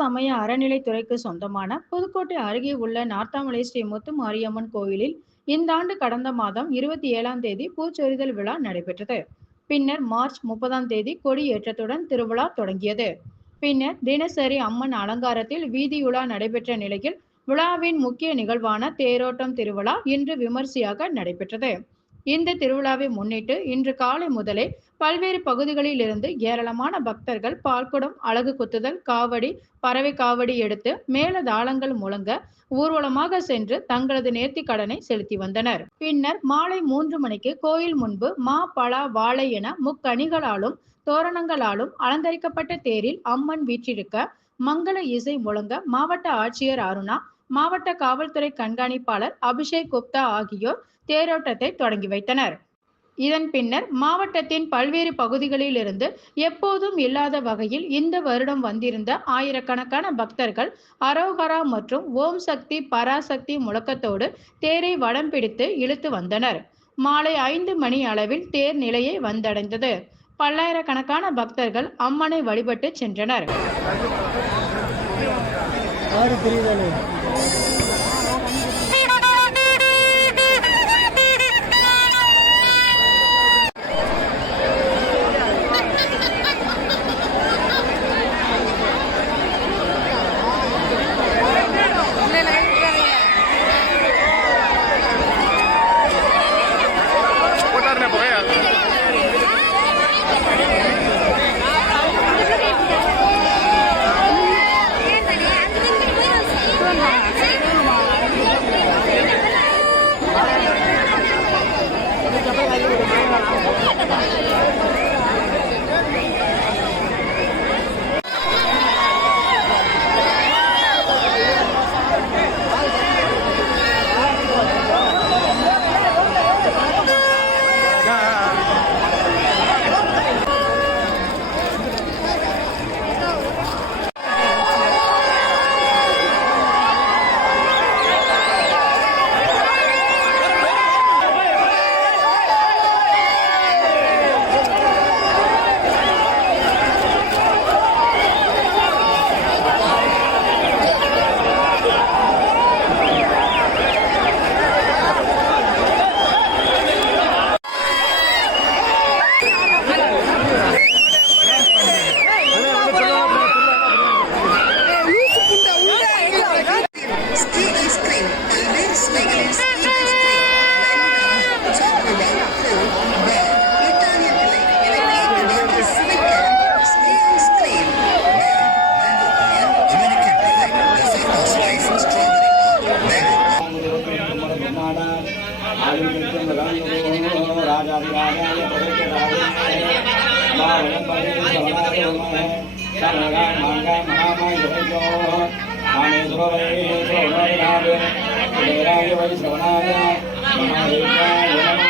சமய அறநிலைத்துறைக்கு சொந்தமான புதுக்கோட்டை அருகே உள்ள நார்த்தாமலை ஸ்ரீ முத்துமாரியம்மன் கோயிலில் இந்த ஆண்டு கடந்த மாதம் 27ஆம் தேதி பூச்சொரிதல் விழா நடைபெற்றது. பின்னர் மார்ச் 30ஆம் தேதி கொடியேற்றத்துடன் திருவிழா தொடங்கியது. பின்னர் தினசரி அம்மன் அலங்காரத்தில் வீதியுலா நடைபெற்ற நிலையில் விழாவின் முக்கிய நிகழ்வான தேரோட்டம் திருவிழா இன்று விமர்சையாக நடைபெற்றது. இந்த திருவிழாவை முன்னிட்டு இன்று காலை முதலே பல்வேறு பகுதிகளில் இருந்து ஏராளமான பக்தர்கள் பால்குடம், அலகு குத்துதல், காவடி, பறவை காவடி எடுத்து மேளதாளங்கள் முழங்க ஊர்வலமாக சென்று தங்களது நேர்த்தி கடனை செலுத்தி வந்தனர். பின்னர் மாலை 3 மணிக்கு கோயில் முன்பு மா, பலா, வாழை என முக்கணிகளாலும் தோரணங்களாலும் அலங்கரிக்கப்பட்ட தேரில் அம்மன் வீற்றிருக்க மங்கள இசை முழங்க மாவட்ட ஆட்சியர் அருணா, மாவட்ட காவல்துறை கண்காணிப்பாளர் அபிஷேக் குப்தா ஆகியோர் தேரோட்டத்தை தொடங்கி வைத்தனர். இதன் பின்னர் மாவட்டத்தின் பல்வேறு பகுதிகளில் இருந்து எப்போதும் இல்லாத வகையில் இந்த வருடம் வந்திருந்த ஆயிரக்கணக்கான பக்தர்கள் அரோகரா மற்றும் ஓம் சக்தி பராசக்தி முழக்கத்தோடு தேரை வடம் பிடித்து இழுத்து வந்தனர். மாலை 5 மணி அளவில் தேர் நிலையை வந்தடைந்தது. பல்லாயிரக்கணக்கான பக்தர்கள் அம்மனை வழிபட்டு சென்றனர். Amin.